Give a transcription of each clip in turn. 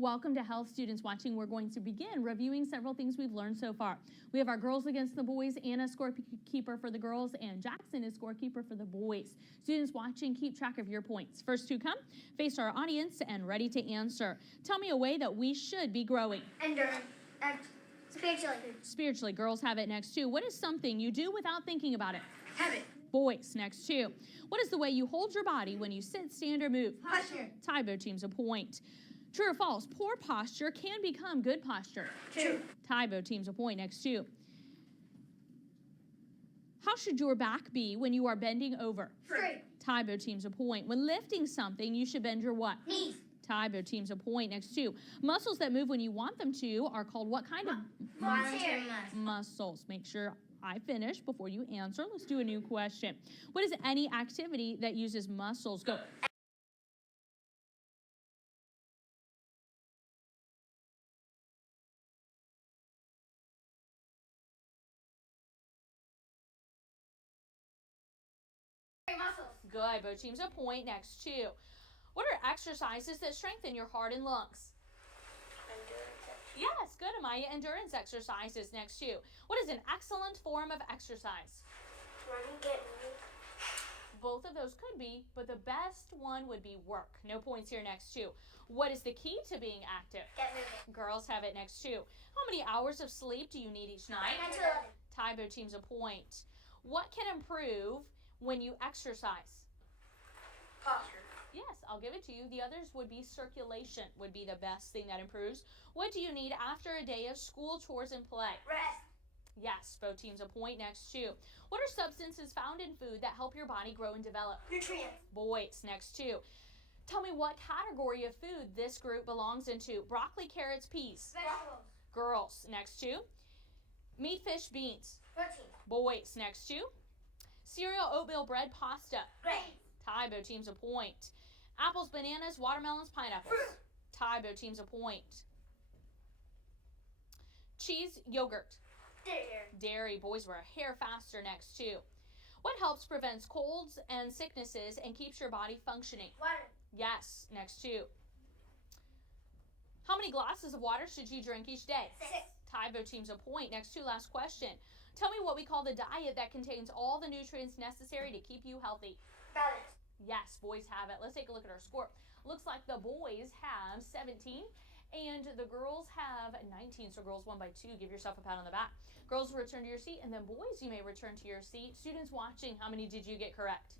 Welcome to Health Students Watching. We're going to begin reviewing several things we've learned so far. We have our girls against the boys, Anna scorekeeper for the girls, and Jackson is scorekeeper for the boys. Students watching, keep track of your points. First two come, face our audience, and ready to answer. Tell me a way that we should be growing. Spiritually. Spiritually. Girls have it next two. What is something you do without thinking about it? Habit. Boys, next two. What is the way you hold your body when you sit, stand, or move? Posture. Tybo team's a point. True or false? Poor posture can become good posture. True. Tybo team's a point. Next two. How should your back be when you are bending over? Straight. Tybo team's a point. When lifting something, you should bend your what? Knees. Tybo team's a point. Next two. Muscles that move when you want them to are called what kind of Voluntary muscle. muscles? Make sure I finish before you answer. Let's do a new question. What is any activity that uses muscles? Go. Muscles. Good. Both teams a point. Next two. What are exercises that strengthen your heart and lungs? Yes, good, Amaya. Endurance exercises. Next two. What is an excellent form of exercise? Running, getting. Both of those could be, but the best one would be work. No points here. Next two. What is the key to being active? Get moving. Girls have it. Next two. How many hours of sleep do you need each night? 9 to 11. Tybo team's a point. What can improve when you exercise? Posture. Yes, I'll give it to you. The others would be circulation would be the best thing that improves. What do you need after a day of school, chores, and play? Rest. Yes, both teams a point. Next two. What are substances found in food that help your body grow and develop? Nutrients. Boys, next two. Tell me what category of food this group belongs into. Broccoli, carrots, peas. Vegetables. Girls, next two. Meat, fish, beans. Protein. Boys, next two. Cereal, oatmeal, bread, pasta. Grains. Tybo team's a point. Apples, bananas, watermelons, pineapples. Fruit. Tybo team's a point. Cheese, yogurt. Dairy. Dairy, boys were a hair faster. Next two. What helps prevents colds and sicknesses and keeps your body functioning? Water. Yes, next two. How many glasses of water should you drink each day? 6. Tybo team's a point. Next two, last question. Tell me what we call the diet that contains all the nutrients necessary to keep you healthy. Balance. Yes, boys have it. Let's take a look at our score. Looks like the boys have 17 and the girls have 19. So girls won by 2. Give yourself a pat on the back. Girls, return to your seat, and then boys, you may return to your seat. Students watching, how many did you get correct?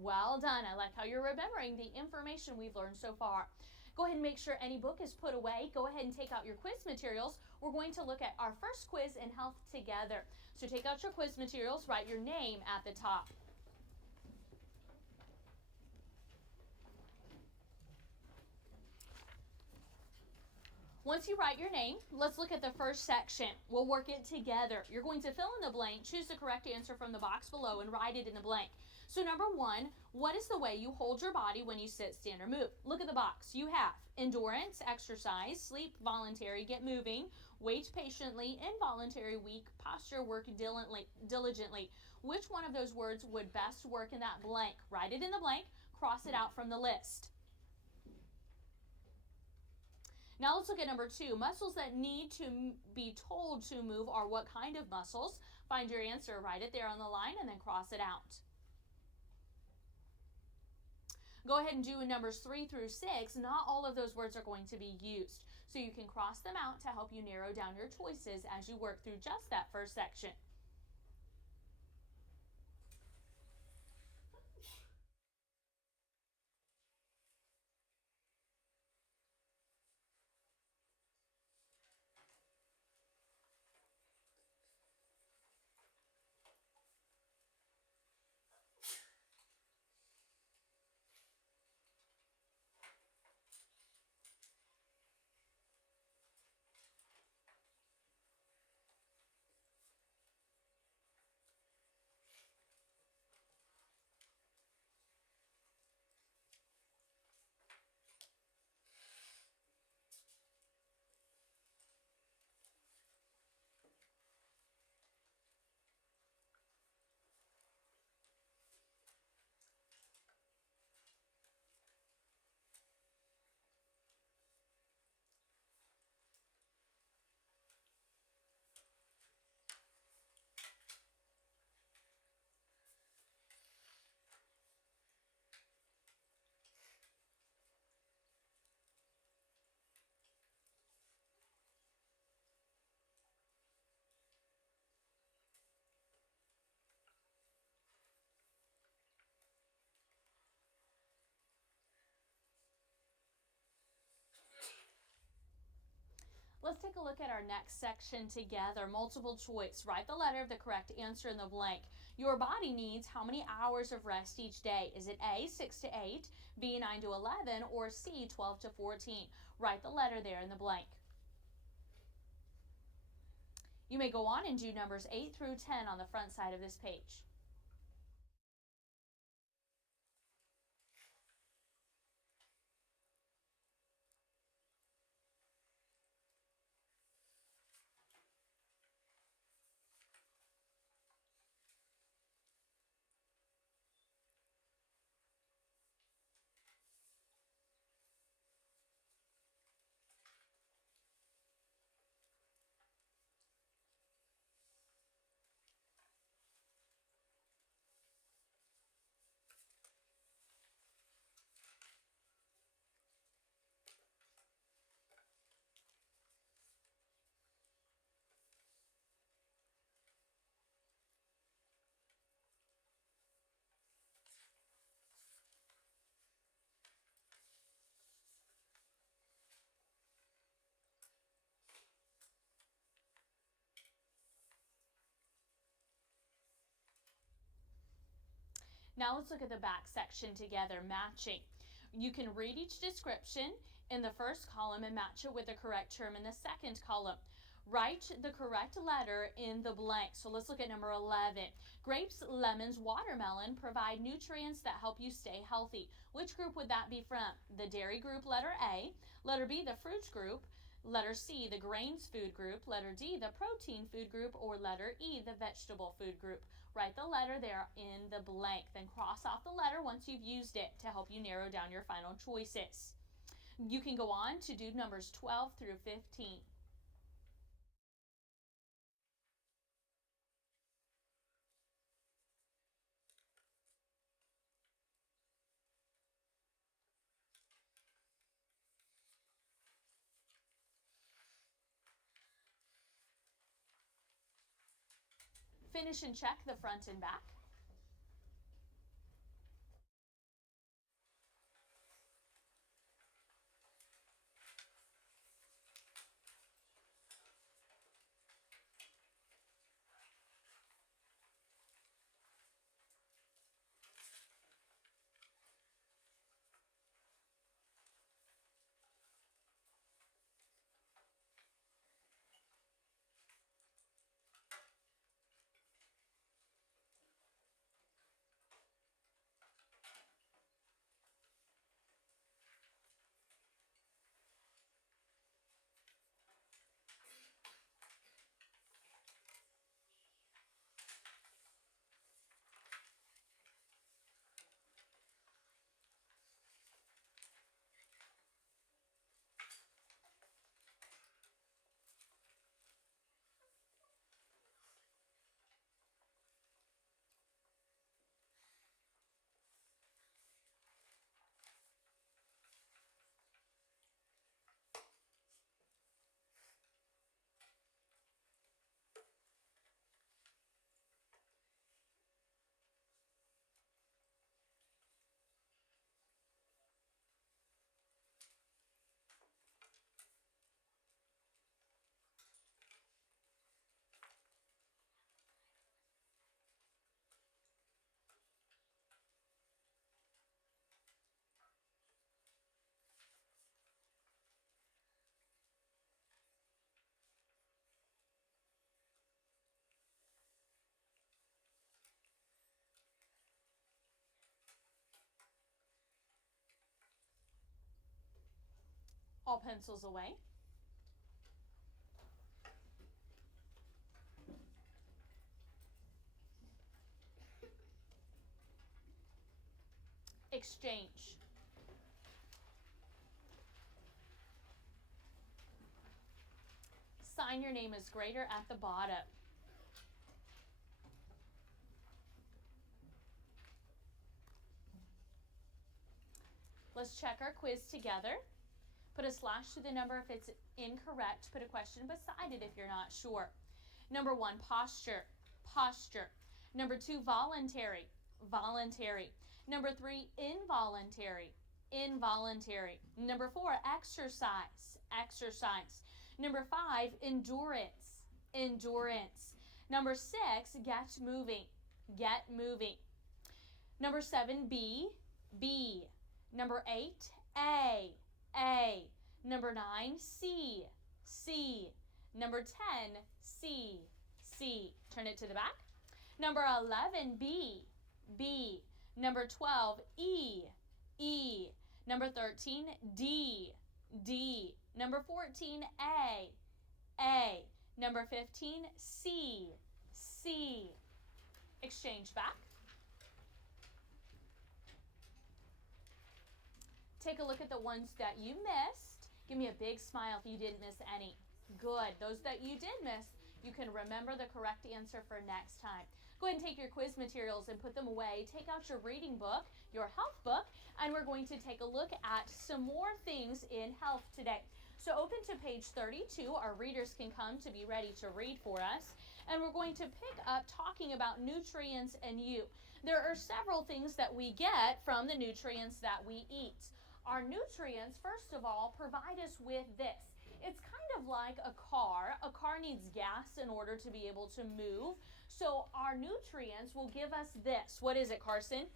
Well done. I like how you're remembering the information we've learned so far. Go ahead and make sure any book is put away. Go ahead and take out your quiz materials. We're going to look at our first quiz in health together. So take out your quiz materials, write your name at the top. Once you write your name, let's look at the first section. We'll work it together. You're going to fill in the blank, choose the correct answer from the box below, and write it in the blank. So number 1, what is the way you hold your body when you sit, stand, or move? Look at the box. You have endurance, exercise, sleep, voluntary, get moving, wait patiently, involuntary, weak, posture, work diligently. Which one of those words would best work in that blank? Write it in the blank, cross it out from the list. Now let's look at number 2. Muscles that need to be told to move are what kind of muscles? Find your answer, write it there on the line, and then cross it out. Go ahead and do numbers 3 through 6. Not all of those words are going to be used, so you can cross them out to help you narrow down your choices as you work through just that first section. Let's take a look at our next section together. Multiple choice. Write the letter of the correct answer in the blank. Your body needs how many hours of rest each day? Is it A, 6 to 8, B, 9 to 11, or C, 12 to 14? Write the letter there in the blank. You may go on and do numbers 8 through 10 on the front side of this page. Now let's look at the back section together, matching. You can read each description in the first column and match it with the correct term in the second column. Write the correct letter in the blank. So let's look at number 11. Grapes, lemons, watermelon provide nutrients that help you stay healthy. Which group would that be from? The dairy group, letter A. Letter B, the fruit group. Letter C, the grains food group. Letter D, the protein food group. Or letter E, the vegetable food group. Write the letter there in the blank. Then cross off the letter once you've used it to help you narrow down your final choices. You can go on to do numbers 12 through 15. Finish and check the front and back. All pencils away. Exchange. Sign your name as greater at the bottom. Let's check our quiz together. Put a slash through the number if it's incorrect. Put a question beside it if you're not sure. Number 1, posture. Posture. Number 2, voluntary. Voluntary. Number 3, involuntary. Involuntary. Number 4, exercise. Exercise. Number 5, endurance. Endurance. Number 6, get moving. Get moving. Number 7, B. B. Number 8, A. A. Number 9, C. C. Number 10, C. C. Turn it to the back. Number 11, B. B. Number 12, E. E. Number 13, D. D. Number 14, A. A. Number 15, C. C. Exchange back. Take a look at the ones that you missed. Give me a big smile if you didn't miss any. Good. Those that you did miss, you can remember the correct answer for next time. Go ahead and take your quiz materials and put them away. Take out your reading book, your health book, and we're going to take a look at some more things in health today. So open to page 32. Our readers can come to be ready to read for us. And we're going to pick up talking about nutrients and you. There are several things that we get from the nutrients that we eat. Our nutrients, first of all, provide us with this. It's kind of like a car. A car needs gas in order to be able to move. So our nutrients will give us this. What is it, Carson?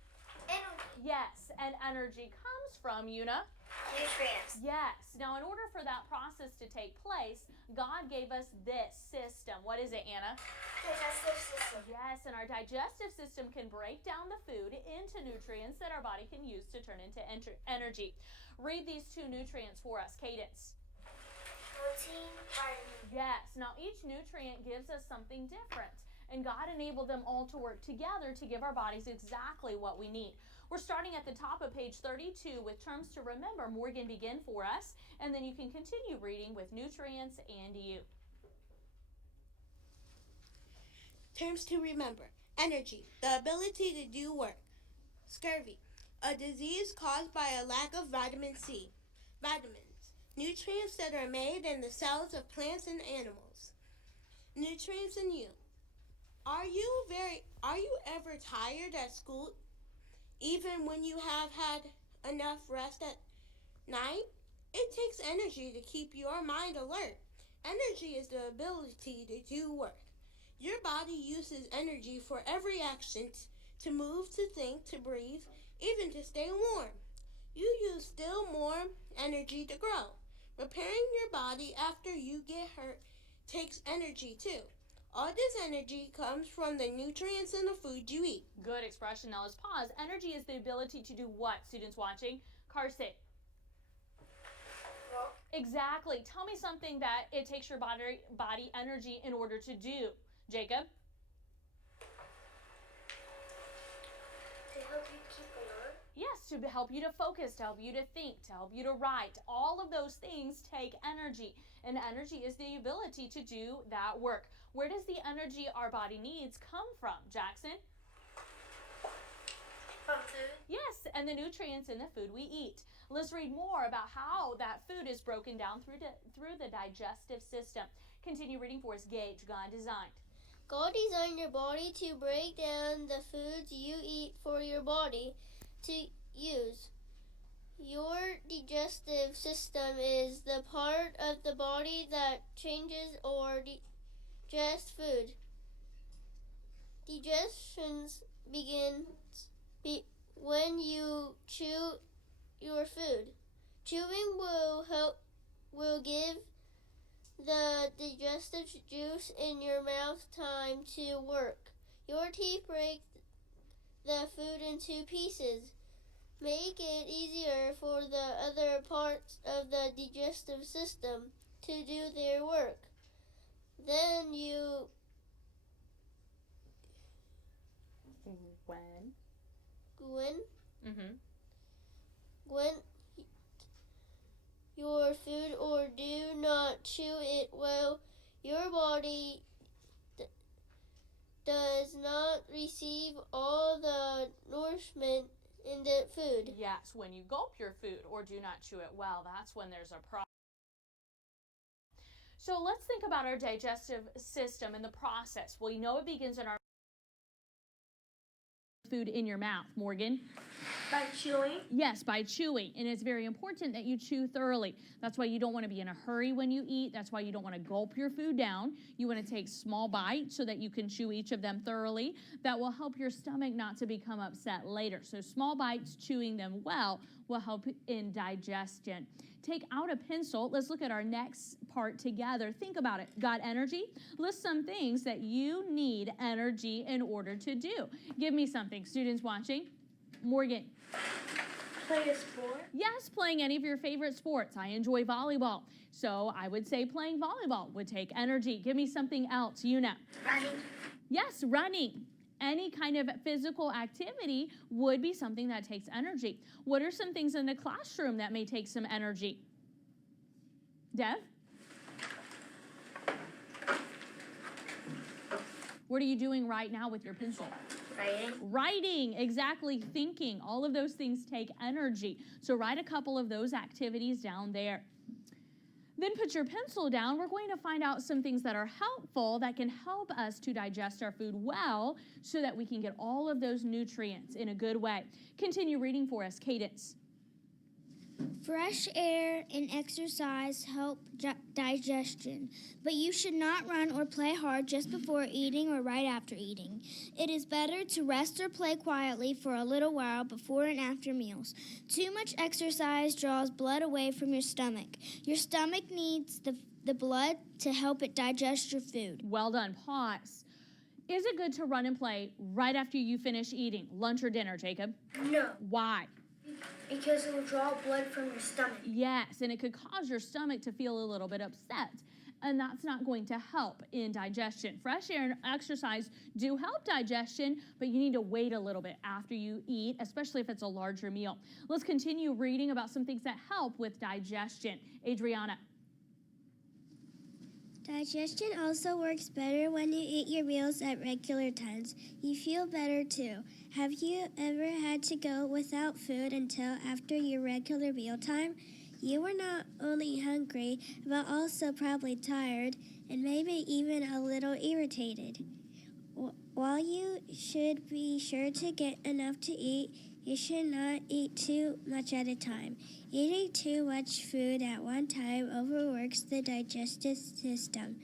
Energy. Yes, and energy comes from, Una? Nutrients. Yes. Now, in order for that process to take place, God gave us this system. What is it, Anna? Digestive system. Yes, and our digestive system can break down the food into nutrients that our body can use to turn into energy. Read these two nutrients for us, Cadence. Protein, vitamin. Yes. Now, each nutrient gives us something different. And God enabled them all to work together to give our bodies exactly what we need. We're starting at the top of page 32 with terms to remember. Morgan, begin for us, and then you can continue reading with nutrients and you. Terms to remember. Energy, the ability to do work. Scurvy, a disease caused by a lack of vitamin C. Vitamins, nutrients that are made in the cells of plants and animals. Nutrients in you. Are you ever tired at school, even when you have had enough rest at night? It takes energy to keep your mind alert. Energy is the ability to do work. Your body uses energy for every action, to move, to think, to breathe, even to stay warm. You use still more energy to grow. Repairing your body after you get hurt takes energy too. All this energy comes from the nutrients in the food you eat. Good expression. Now let's pause. Energy is the ability to do what, students watching? Carson. Walk. Exactly. Tell me something that it takes your body energy in order to do. Jacob? To help you keep alert. Yes, to help you to focus, to help you to think, to help you to write. All of those things take energy, and energy is the ability to do that work. Where does the energy our body needs come from, Jackson? From food. Yes, and the nutrients in the food we eat. Let's read more about how that food is broken down through the digestive system. Continue reading for us. Gage, God designed. God designed your body to break down the foods you eat for your body to use. Your digestive system is the part of the body that changes or digests food. Digestion begins when you chew your food. Chewing will give the digestive juice in your mouth time to work. Your teeth break the food into pieces. Make it easier for the other parts of the digestive system to do their work. Then you When your food or do not chew it well, your body does not receive all the nourishment in the food. Yes, when you gulp your food or do not chew it well, that's when there's a problem. So let's think about our digestive system and the process. Well, you know it begins in our food in your mouth. Morgan? By chewing? Yes, by chewing. And it's very important that you chew thoroughly. That's why you don't want to be in a hurry when you eat. That's why you don't want to gulp your food down. You want to take small bites so that you can chew each of them thoroughly. That will help your stomach not to become upset later. So small bites, chewing them well, will help in digestion. Take out a pencil. Let's look at our next part together. Think about it. Got energy? List some things that you need energy in order to do. Give me something. Students watching. Morgan. Play a sport? Yes, playing any of your favorite sports. I enjoy volleyball. So I would say playing volleyball would take energy. Give me something else. Una. Running? Yes, running. Any kind of physical activity would be something that takes energy. What are some things in the classroom that may take some energy? Dev? What are you doing right now with your pencil? Writing, exactly, thinking. All of those things take energy. So write a couple of those activities down there. Then put your pencil down. We're going to find out some things that are helpful that can help us to digest our food well so that we can get all of those nutrients in a good way. Continue reading for us, Cadence. Fresh air and exercise help digestion, but you should not run or play hard just before eating or right after eating. It is better to rest or play quietly for a little while before and after meals. Too much exercise draws blood away from your stomach. Your stomach needs the blood to help it digest your food. Well done. Pause. Is it good to run and play right after you finish eating, lunch or dinner, Jacob? No, Why? because it will draw blood from your stomach. Yes, and it could cause your stomach to feel a little bit upset, and that's not going to help in digestion. Fresh air and exercise do help digestion, but you need to wait a little bit after you eat, especially if it's a larger meal. Let's continue reading about some things that help with digestion. Adriana. Digestion also works better when you eat your meals at regular times. You feel better too. Have you ever had to go without food until after your regular meal time? You were not only hungry, but also probably tired and maybe even a little irritated. While you should be sure to get enough to eat, you should not eat too much at a time. Eating too much food at one time overworks the digestive system.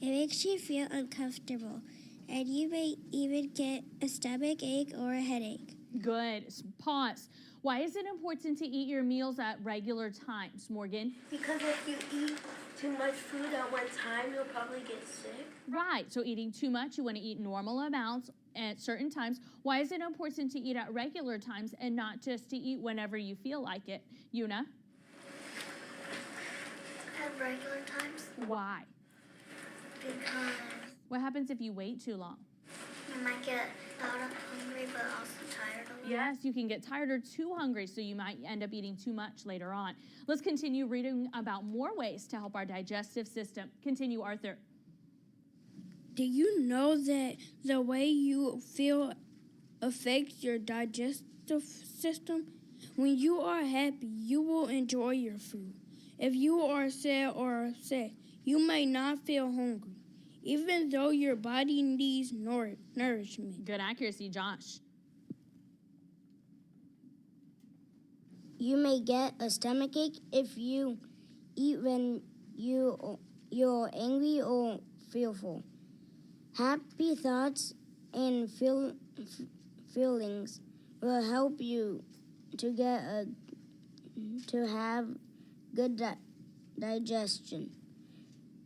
It makes you feel uncomfortable, and you may even get a stomach ache or a headache. Good. Pause. Why is it important to eat your meals at regular times, Morgan? Because if you eat too much food at one time, you'll probably get sick. Right. So eating too much, you want to eat normal amounts at certain times. Why is it important to eat at regular times and not just to eat whenever you feel like it? Una? At regular times? Why? Because What happens if you wait too long? you might get not hungry but also tired a little. Yes, you can get tired or too hungry, so you might end up eating too much later on. Let's continue reading about more ways to help our digestive system. Continue, Arthur. Do you know that the way you feel affects your digestive system? When you are happy, you will enjoy your food. If you are sad or upset, you may not feel hungry, even though your body needs nourishment. Good accuracy, Josh. You may get a stomachache if you eat when you're angry or fearful. Happy thoughts and feelings will help you to have good digestion.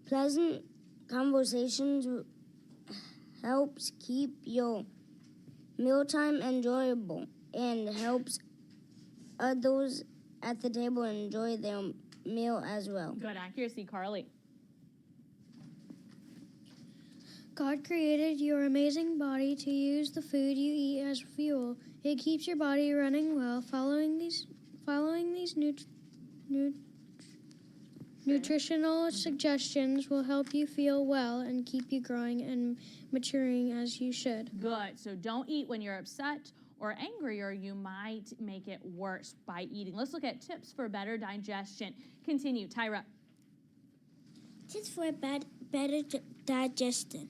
Pleasant conversations helps keep your mealtime enjoyable and helps others at the table enjoy their meal as well. Good accuracy, Carly. God created your amazing body to use the food you eat as fuel. It keeps your body running well. Following these nutritional suggestions will help you feel well and keep you growing and maturing as you should. Good. So don't eat when you're upset or angry, or you might make it worse by eating. Let's look at tips for better digestion. Continue, Tyra. Tips for better digestion.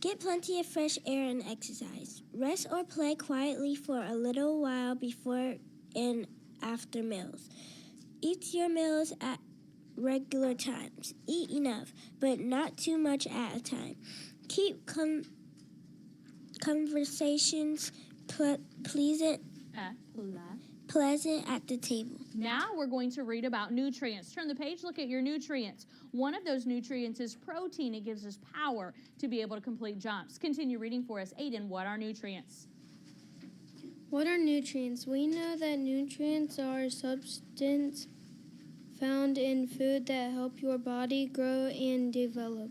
Get plenty of fresh air and exercise. Rest or play quietly for a little while before and after meals. Eat your meals at regular times. Eat enough, but not too much at a time. Keep conversations pleasant at the table. Now we're going to read about nutrients. Turn the page, look at your nutrients. One of those nutrients is protein. It gives us power to be able to complete jumps. Continue reading for us. Aiden, what are nutrients? What are nutrients? We know that nutrients are substances found in food that help your body grow and develop.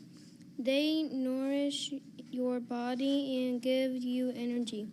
They nourish your body and give you energy.